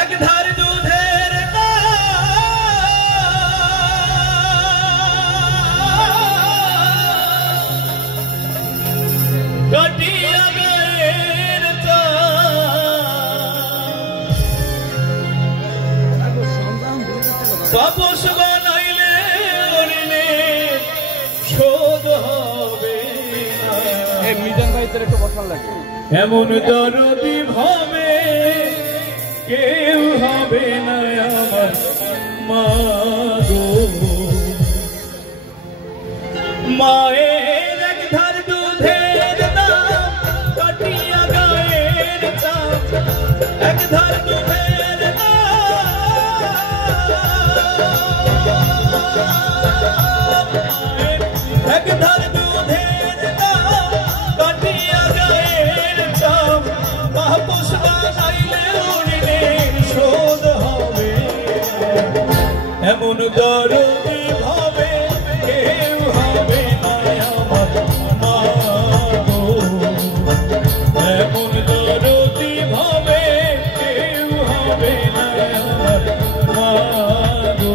এক ধার দুধের কাটিয়া গায়ের বাপস বানাইলে ঋণে শোধ হবে মিজান ভাই তোর একটু বসার লাগে এমন দরদি ভাবে কেউ হবে না আমার মা গো মায়ের এক ধার দুধের দাম কাটিয়া গায়ের চাপ এক ধার দুধের এক ধার দুধের দাম কাটিয়া গায়ের চাপ বাপস বানাইলে ঋণে শোধ হবে এমন দরদি ভাবে কেউ হবে না আমার মা গো এমন দরদি ভাবে কেউ হবে না আমার মা গো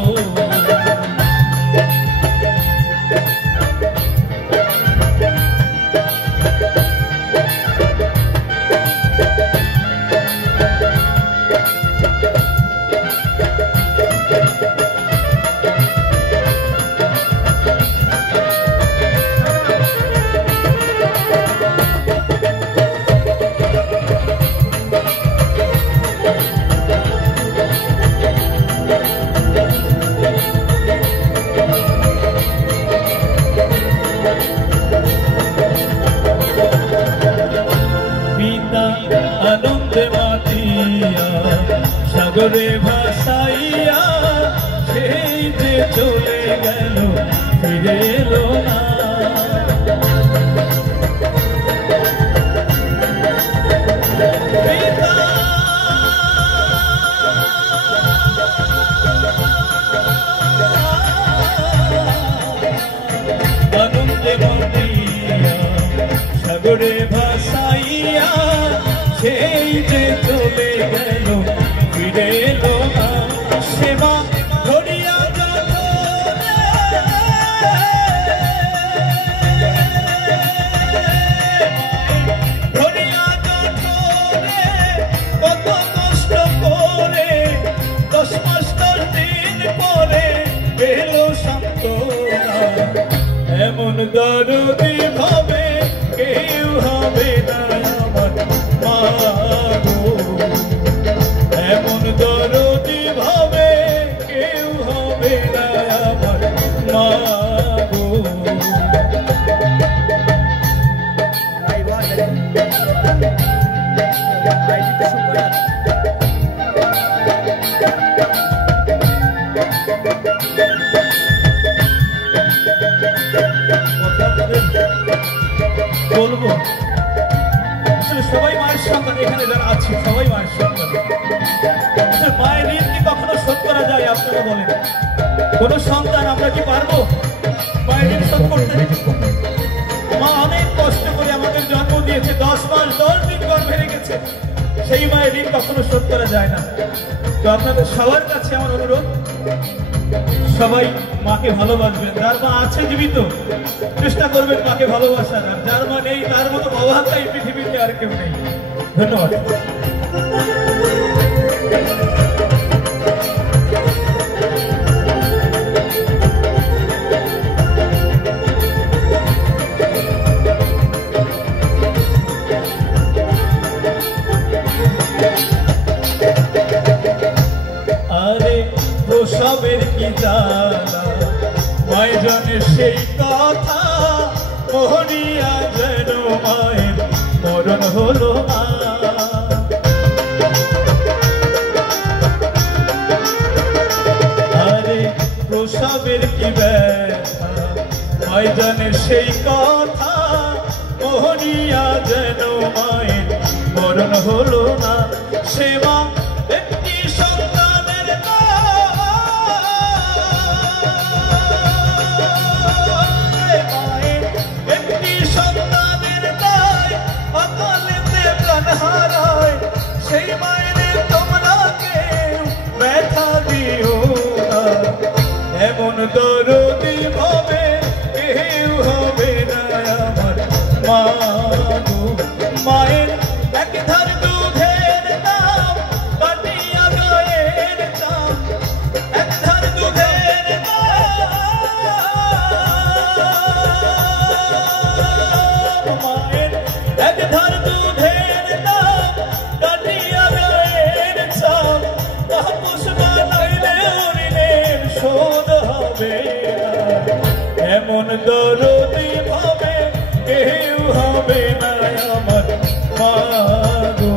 আনন্দে মাতিয়া সাগরে ভাসাইয়া সেই যে চলে গেল ফিরে এলো না আনন্দে মাতিয়া সাগরে ভাসাইয়া সেই যে চলে গেল ফিরে এলো না সেবা ধরিয়া ধরিয়া কত কষ্ট করে 10 মাস 10 দিন পরে এলো সান্ত্বনা এমন দরদি ভাবে কেউ হবে না আমার মা গো এমন দরদি ভাবে কেউ হবে না আমার মা গো বলবো আসলে সবাই মায়ের সন্তান এখানে যারা আছে সবাই মায়ের সন্তান মায়ের ঋণ কি কখনো শোধ করা যায় আপনারা বলেন কোন সন্তান আমরা কি পারবো মায়ের ঋণ শোধ করতে মা অনেক কষ্ট করে আমাদের জন্ম দিয়েছে 10 মাস 10 দিন গর্ভে রেখেছে সেই মায়ের ঋণ কখনো শোধ করা যায় না তো আপনাদের সবার কাছে আমার অনুরোধ সবাই মাকে ভালোবাসবেন যার মা আছে জীবিত চেষ্টা করবেন মাকে ভালোবাসার আর যার মা নেই তার মতো অভাগা এই পৃথিবীতে আর কেউ নেই ধন্যবাদ আরে প্রসবের কি জ্বালা মায় জানে সেই কথা মোহনিয়া যেন মায়ের মরণ হলো না আরে প্রসবের কি ব্যথা মায় জানে সেই কথা মোহনিয়া যেন মায়ের মরণ হলো না সেবা একটি সন্তানের একটি সন্তানের দায় অকালেতে প্রাণ হারায় সেই মায়ের তোমরা কে দরদি ভাবে কেউ হবে না আমার মা গো। মায়ের এক ধার দুধের দাম কাটিয়া গায়ের দাম, এক ধার দুধের দাম, মায়ের এক ধার দুধের দাম কাটিয়া গায়ের দাম, তাপস বানাইলে ঋণের শোধ হবে না। এমন দরদি ভাবে কেউ হবে না আমার মা গো।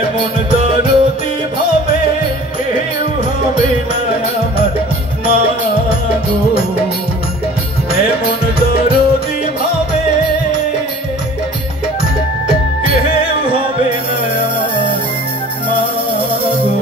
এমন দরদি ভাবে কেউ হবে না আমার মা গো। এমন দরদি ভাবে কেউ হবে না আমার মা গো।